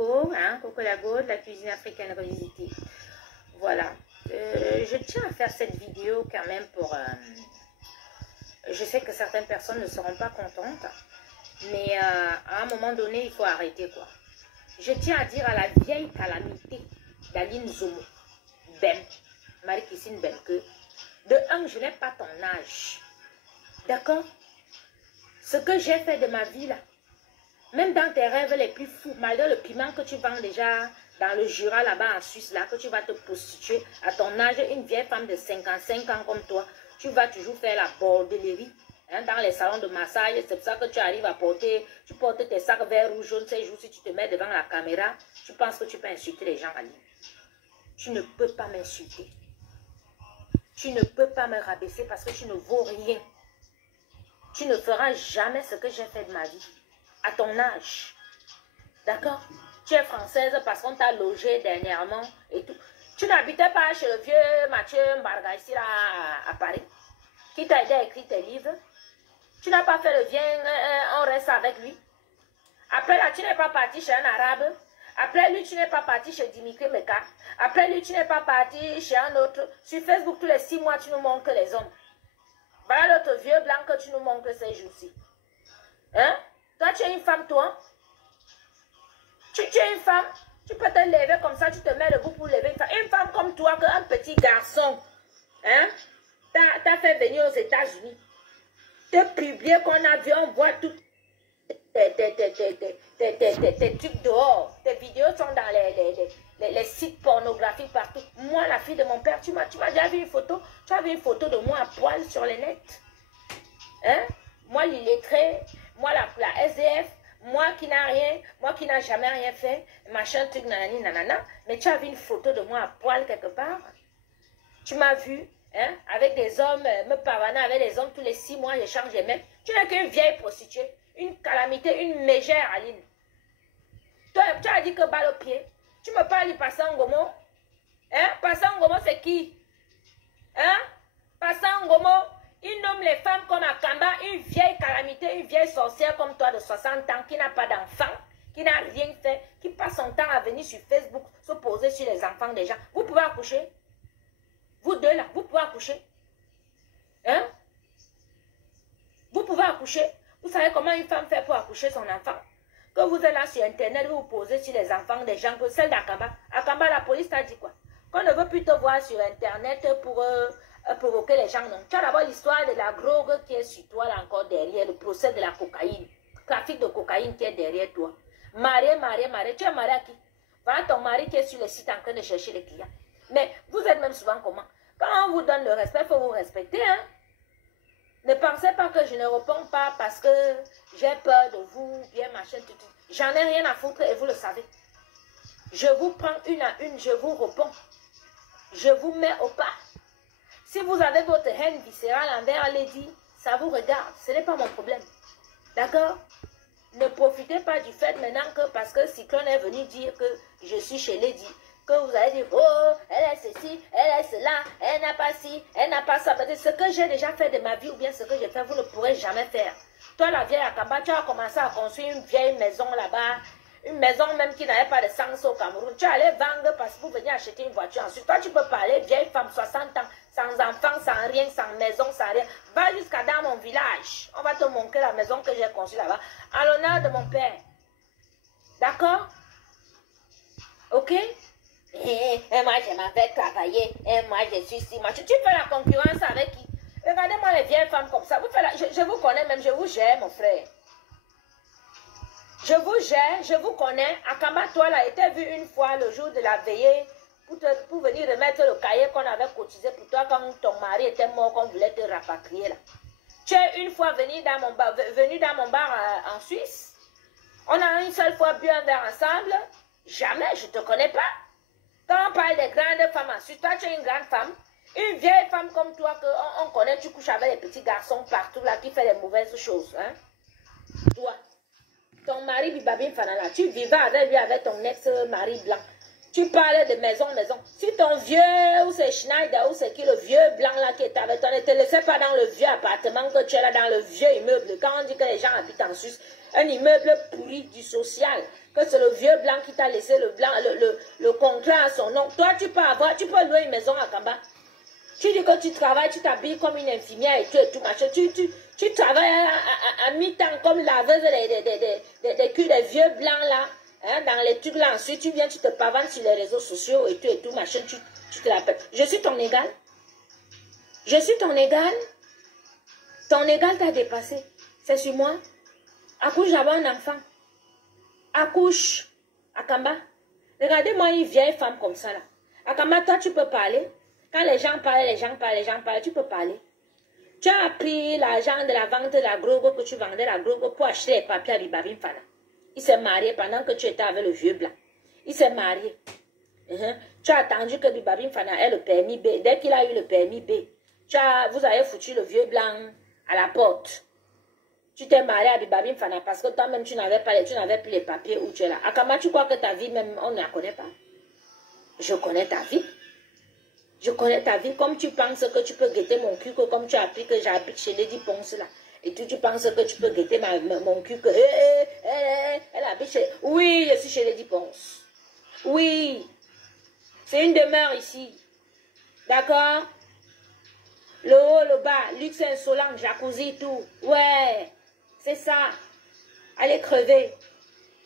Coco, hein, Coco Lago de la cuisine africaine revisitée. Voilà. Je tiens à faire cette vidéo quand même pour... je sais que certaines personnes ne seront pas contentes, mais à un moment donné, il faut arrêter, quoi. Je tiens à dire à la vieille calamité d'Aline Zomo, Ben, Marie-Christine Ben, que de un, je n'ai pas ton âge. D'accord? Ce que j'ai fait de ma vie, là, même dans tes rêves les plus fous, malgré le piment que tu vends déjà dans le Jura, là-bas en Suisse, là, que tu vas te prostituer à ton âge, une vieille femme de 55 ans comme toi, tu vas toujours faire la bordellerie. Hein, dans les salons de massage, c'est pour ça que tu arrives à porter, tu portes tes sacs verts ou jaunes ces jours, si tu te mets devant la caméra, tu penses que tu peux insulter les gens à ligne. Tu ne peux pas m'insulter. Tu ne peux pas me rabaisser parce que tu ne vaux rien. Tu ne feras jamais ce que j'ai fait de ma vie. À ton âge. D'accord? Tu es française parce qu'on t'a logé dernièrement et tout. Tu n'habitais pas chez le vieux Mathieu Mbarga ici là à Paris, qui t'a aidé à écrire tes livres. Tu n'as pas fait le viens, on reste avec lui. Après là, tu n'es pas parti chez un arabe. Après lui, tu n'es pas parti chez Dimitri Meka. Après lui, tu n'es pas parti chez un autre. Sur Facebook, tous les 6 mois, tu nous montres que les hommes. Voilà l'autre vieux blanc que tu nous montres ces jours-ci. Hein? Toi, tu es une femme, toi. Tu es une femme. Tu peux te lever comme ça, tu te mets debout pour lever une femme. Une femme comme toi, qu'un petit garçon, hein, t'as fait venir aux États-Unis. Te publier qu'on a vu, on voit tout. Tes trucs dehors. Tes vidéos sont dans les sites pornographiques partout. Moi, la fille de mon père, tu m'as déjà vu une photo? Tu as vu une photo de moi à poil sur le net? Hein? Moi, l'illettré, moi, la SDF, moi qui n'a rien, moi qui n'a jamais rien fait, machin, truc, nanani, nanana. Mais tu as vu une photo de moi à poil quelque part? Tu m'as vu, hein, avec des hommes, me pavaner avec des hommes tous les 6 mois, j'échange les mêmes. Tu n'es qu'une vieille prostituée, une calamité, une mégère, Aline. Toi, tu as dit que balle au pied. Tu me parles du Passangomo. Hein? Passangomo, c'est qui? Hein? Passangomo, il nomme les femmes comme Akamba, une vieille calamité, une vieille sorcière comme toi de 60 ans, qui n'a pas d'enfant, qui n'a rien fait, qui passe son temps à venir sur Facebook, se poser sur les enfants des gens. Vous pouvez accoucher? Vous deux là, vous pouvez accoucher? Hein? Vous pouvez accoucher? Vous savez comment une femme fait pour accoucher son enfant? Que vous êtes là sur Internet, vous vous posez sur les enfants des gens, que celle d'Akamba. Akamba, la police t'a dit quoi? Qu'on ne veut plus te voir sur Internet pour provoquer les gens, non. Tu as d'abord l'histoire de la drogue qui est sur toi là encore derrière, le procès de la cocaïne. Trafic de cocaïne qui est derrière toi. Marié, tu es marié à qui? Voilà ton mari qui est sur le site en train de chercher les clients. Mais vous êtes même souvent comment? Quand on vous donne le respect, il faut vous respecter, hein? Ne pensez pas que je ne réponds pas parce que j'ai peur de vous, bien machin, tout. J'en ai rien à foutre et vous le savez. Je vous prends une à une, je vous réponds. Je vous mets au pas. Si vous avez votre haine viscérale envers Lady, ça vous regarde. Ce n'est pas mon problème. D'accord? Ne profitez pas du fait maintenant que parce que Cyclone est venu dire que je suis chez Lady, que vous allez dire, oh, elle est ceci, elle est cela, elle n'a pas ci, elle n'a pas ça. Parce que ce que j'ai déjà fait de ma vie ou bien ce que j'ai fait, vous ne pourrez jamais faire. Toi, la vieille Akamba, tu as commencé à construire une vieille maison là-bas, une maison même qui n'avait pas de sens au Cameroun. Tu allais vendre parce que vous veniez acheter une voiture. Ensuite, toi, tu peux parler, vieille femme, 60 ans, sans enfant, sans rien, sans maison, sans rien. Va jusqu'à dans mon village. On va te montrer la maison que j'ai construite là-bas, à l'honneur de mon père. D'accord? Ok? Et moi, je m'en vais travailler. Et moi, je suis si. Tu fais la concurrence avec qui? Regardez-moi les vieilles femmes comme ça. Vous faites je vous connais même, je vous gère, mon frère. Je vous gère, je vous connais. Akamba, toi, là, était vu une fois le jour de la veillée pour venir remettre le cahier qu'on avait cotisé pour toi quand ton mari était mort, qu'on voulait te rapatrier, là. Tu es une fois venu dans mon bar en Suisse. On a une seule fois bu un verre ensemble. Jamais, je ne te connais pas. Quand on parle des grandes femmes en Suisse, toi, tu es une grande femme. Une vieille femme comme toi qu'on connaît, tu couches avec les petits garçons partout, là, qui fait les mauvaises choses, hein. Toi. Ton mari Bibabim Fanala, tu vivais avec lui, avec ton ex-mari blanc. Tu parles de maison. Si ton vieux, ou c'est Schneider, ou c'est qui, le vieux blanc là qui est avec toi, ne te laissez pas dans le vieux appartement que tu es là, dans le vieux immeuble. Quand on dit que les gens habitent en Suisse, un immeuble pourri du social, que c'est le vieux blanc qui t'a laissé le contrat à son nom. Toi, tu peux louer une maison à Kamba. Tu dis que tu travailles, tu t'habilles comme une infirmière et tout machin. Tu travailles à mi-temps comme laveuse des culs des vieux blancs là. Hein, dans les trucs là, ensuite tu viens, tu te pavanes sur les réseaux sociaux et tout machin, tu te l'appelles. Je suis ton égal. Je suis ton égal. Ton égal t'a dépassé. C'est sur moi. Accouche, j'avais un enfant. Accouche. Akamba. Regardez-moi une vieille femme comme ça là. Akamba, toi tu peux parler. Quand les gens parlent, tu peux parler. Tu as pris l'argent de la vente de la grogo que tu vendais la grogo pour acheter les papiers à Bibabim Fana. Il s'est marié pendant que tu étais avec le vieux blanc. Il s'est marié. Tu as attendu que Bibabim Fana ait le permis B. Dès qu'il a eu le permis B, vous avez foutu le vieux blanc à la porte. Tu t'es marié à Bibabim Fana parce que toi-même, tu n'avais plus les papiers où tu es là. Akama, tu crois que ta vie, même, on ne la connaît pas? Je connais ta vie. Je connais ta vie. Comme tu penses que tu peux guetter mon cul, que comme tu as appris que j'habite chez Lady Ponce là. Et tu penses que tu peux guetter mon cul, que elle habite chez... Oui, je suis chez Lady Ponce. Oui. C'est une demeure ici. D'accord? Le haut, le bas, luxe insolent, jacuzzi, tout. Ouais, c'est ça. Allez crever.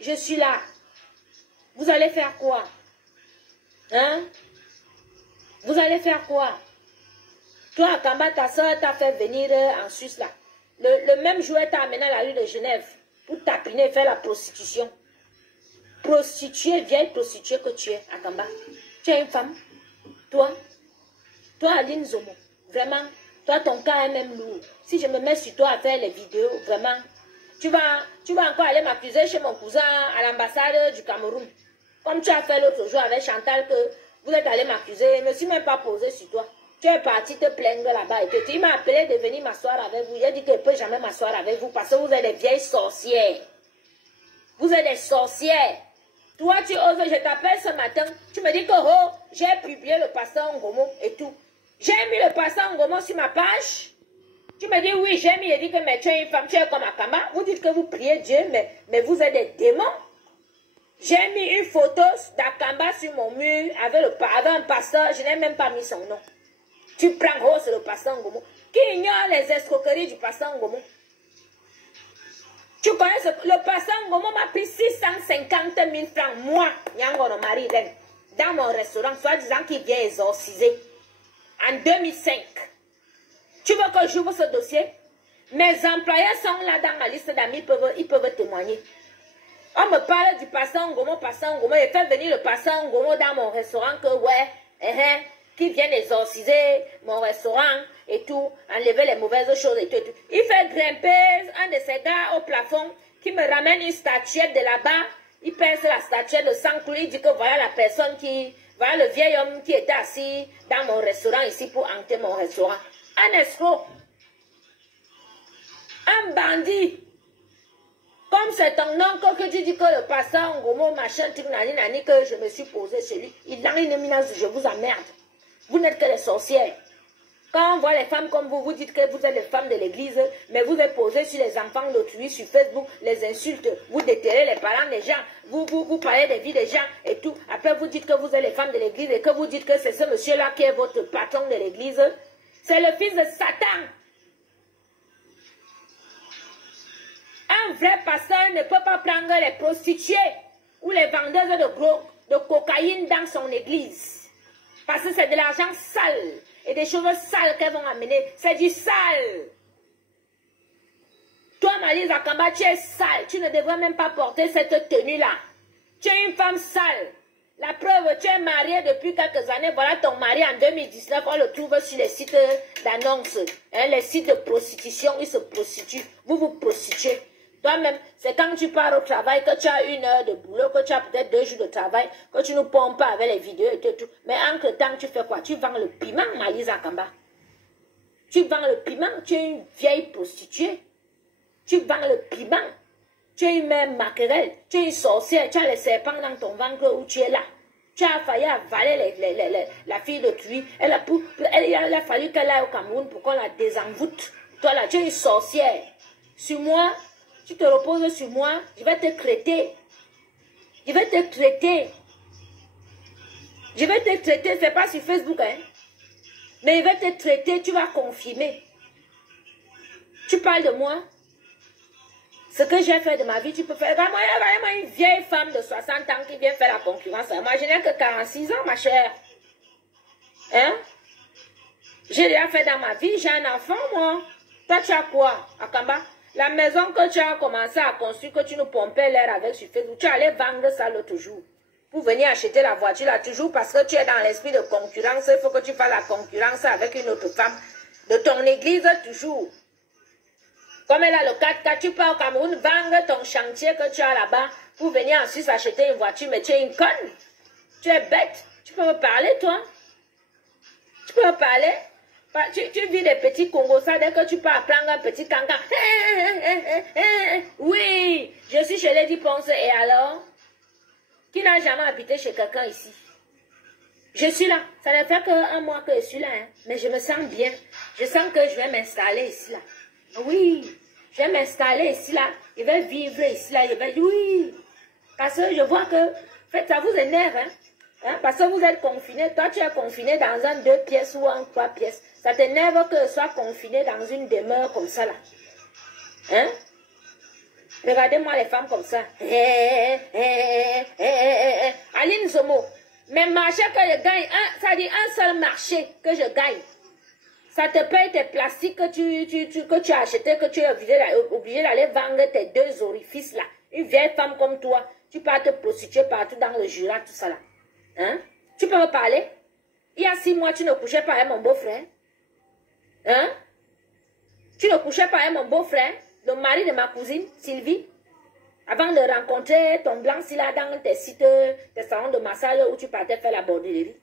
Je suis là. Vous allez faire quoi? Hein? Vous allez faire quoi? Toi, Akamba, ta soeur t'a fait venir en Suisse là. Le même jour, elle t'a amené à la rue de Genève pour tapiner, faire la prostitution. Prostituée, vieille prostituée que tu es, Akamba. Tu es une femme. Toi, Aline Zomo, vraiment, toi, ton cas est même lourd. Si je me mets sur toi à faire les vidéos, vraiment, tu vas encore aller m'accuser chez mon cousin à l'ambassade du Cameroun. Comme tu as fait l'autre jour avec Chantal, que vous êtes allé m'accuser, je ne me suis même pas posé sur toi. Tu es parti te plaindre là-bas. Et il m'a appelé de venir m'asseoir avec vous. Il a dit qu'il ne peut jamais m'asseoir avec vous parce que vous êtes des vieilles sorcières. Vous êtes des sorcières. Toi, tu oses, je t'appelle ce matin. Tu me dis que oh, j'ai publié le pasteur Ngomo et tout. J'ai mis le pasteur Ngomo sur ma page. Tu me dis oui, j'ai mis. Il dit que mais tu es une femme, tu es comme Akamba. Vous dites que vous priez Dieu, mais vous êtes des démons. J'ai mis une photo d'Akamba sur mon mur avec un pasteur. Je n'ai même pas mis son nom. Tu prends, oh, c'est le pasteur Ngomo. Qui ignore les escroqueries du pasteur Ngomo? Tu connais le pasteur Ngomo m'a pris 650 000 francs, moi, Nyangono Marie-Reine, dans mon restaurant, soit disant qu'il vient exorciser, en 2005. Tu veux que j'ouvre ce dossier? Mes employés sont là dans ma liste d'amis, ils peuvent témoigner. On me parle du pasteur Ngomo, il fait venir le pasteur Ngomo dans mon restaurant que, ouais, qui vient exorciser mon restaurant et tout, enlever les mauvaises choses et tout. Il fait grimper un de ces gars au plafond qui me ramène une statuette de là-bas. Il pince la statuette de sang clou. Il dit que voilà la personne voilà le vieil homme qui était assis dans mon restaurant ici pour hanter mon restaurant. Un escroc. Un bandit. Comme c'est ton oncle que tu dis que le pasteur Ngomo, machin, truc, nani, que je me suis posé chez lui. Il a une éminence, je vous emmerde. Vous n'êtes que des sorcières. Quand on voit les femmes comme vous, vous dites que vous êtes les femmes de l'église, mais vous êtes posé sur les enfants d'autrui, sur Facebook, les insultes, vous déterrez les parents des gens, vous parlez des vies des gens et tout. Après, vous dites que vous êtes les femmes de l'église et que vous dites que c'est ce monsieur-là qui est votre patron de l'église. C'est le fils de Satan. Un vrai pasteur ne peut pas prendre les prostituées ou les vendeuses de cocaïne dans son église. Parce que c'est de l'argent sale. Et des choses sales qu'elles vont amener. C'est du sale. Toi, Malise Akamba, tu es sale. Tu ne devrais même pas porter cette tenue-là. Tu es une femme sale. La preuve, tu es mariée depuis quelques années. Voilà ton mari en 2019. On le trouve sur les sites d'annonces. Hein, les sites de prostitution. Il se prostitue. Vous vous prostituez. Toi-même, c'est quand tu pars au travail, que tu as 1 heure de boulot, que tu as peut-être 2 jours de travail, que tu nous pompes avec les vidéos et tout. Mais entre-temps, tu fais quoi? Tu vends le piment, Malise Akamba. Tu vends le piment, tu es une vieille prostituée. Tu vends le piment. Tu es une mère maquerelle, tu es une sorcière, tu as les serpents dans ton ventre où tu es là. Tu as failli avaler la fille d'autrui. Elle a fallu qu'elle aille au Cameroun pour qu'on la désenvoûte. Toi là, tu es une sorcière. Sur moi, tu te reposes sur moi, je vais te traiter. Je vais te traiter. Je vais te traiter, c'est pas sur Facebook, hein. Mais je vais te traiter, tu vas confirmer. Tu parles de moi. Ce que j'ai fait de ma vie, tu peux faire. Vraiment, il y a vraiment une vieille femme de 60 ans qui vient faire la concurrence. Moi, je n'ai que 46 ans, ma chère. Hein? J'ai déjà fait dans ma vie, j'ai un enfant, moi. Toi, tu as quoi, Akamba? La maison que tu as commencé à construire, que tu nous pompais l'air avec sur Facebook, tu allais vendre ça l'autre jour. Pour venir acheter la voiture là, toujours parce que tu es dans l'esprit de concurrence. Il faut que tu fasses la concurrence avec une autre femme de ton église, toujours. Comme elle a le 4x4, tu pars au Cameroun, vendre ton chantier que tu as là-bas pour venir en Suisse acheter une voiture, mais tu es une conne. Tu es bête. Tu peux me parler, toi? Tu peux me parler? Tu vis des petits Congos, ça, dès que tu pars prendre un petit cancan. Oui, je suis chez Lady Ponce, et alors? Qui n'a jamais habité chez quelqu'un ici? Je suis là. Ça ne fait qu'un mois que je suis là, hein. Mais je me sens bien. Je sens que je vais m'installer ici, là. Oui, je vais m'installer ici, là. Je vais vivre ici, là. Oui. Parce que je vois que, en fait, ça vous énerve, hein. Parce que vous êtes confiné. Toi, tu es confiné dans un 2 pièces ou un 3 pièces. Ça t'énerve que je sois confiné dans une demeure comme ça, là. Hein? Regardez-moi les femmes comme ça. Aline Zomo. Mes marchés que je gagne, ça dit un seul marché que je gagne. Ça te paye tes plastiques que tu as acheté, que tu es obligé d'aller vendre tes 2 orifices là. Une vieille femme comme toi, tu peux te prostituer partout dans le Jura, tout ça là. Hein? Tu peux me parler? Il y a 6 mois, tu ne couchais pas avec mon beau-frère. Hein? Tu ne couchais pas avec mon beau-frère, le mari de ma cousine, Sylvie. Avant de rencontrer ton blanc là dans tes sites, tes salons de massage où tu partais faire la bordellerie.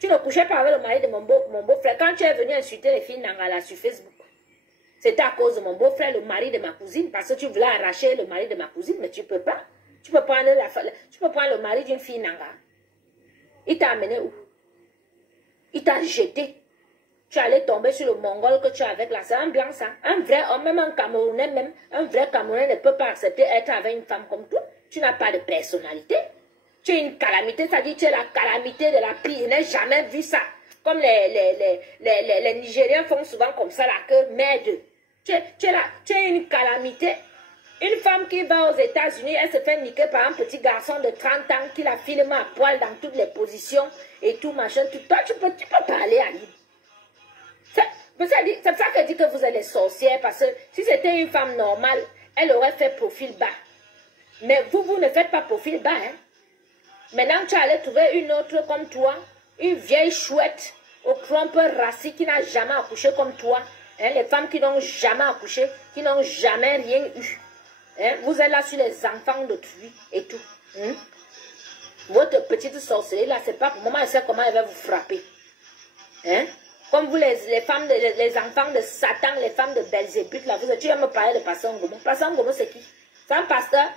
Tu ne couchais pas avec le mari de mon beau-frère. Quand tu es venu insulter les filles Nangala sur Facebook, c'était à cause de mon beau-frère, le mari de ma cousine, parce que tu voulais arracher le mari de ma cousine, mais tu ne peux pas. Tu peux prendre le mari d'une fille Nanga. Il t'a amené où? Il t'a jeté. Tu allais tomber sur le Mongol que tu as avec là. C'est un blanc, ça. Un vrai homme, même un Camerounais, même un vrai Camerounais ne peut pas accepter être avec une femme comme toi. Tu n'as pas de personnalité. Tu es une calamité, ça dit tu es la calamité de la pire. Je n'ai jamais vu ça. Comme les Nigériens font souvent comme ça, là, que merde. Tu es une calamité. Une femme qui va aux États-Unis, elle se fait niquer par un petit garçon de 30 ans qui la filme à poil dans toutes les positions et tout, machin. Tout. Toi, tu peux parler à lui. C'est ça que dit que vous êtes les sorcières, parce que si c'était une femme normale, elle aurait fait profil bas. Mais vous ne faites pas profil bas, hein. Maintenant, tu allais trouver une autre comme toi, une vieille chouette, au crumpe rassis qui n'a jamais accouché comme toi. Hein, les femmes qui n'ont jamais accouché, qui n'ont jamais rien eu. Hein, vous êtes là sur les enfants d'autrui et tout. Hein? Votre petite sorcellerie là, c'est pas pour le moment, elle sait comment elle va vous frapper. Hein? Comme vous, les femmes, les enfants de Satan, les femmes de Belzébuth, là, tu vas me parler de Pasteur Ngomo. Pasteur Ngomo, c'est qui? C'est un pasteur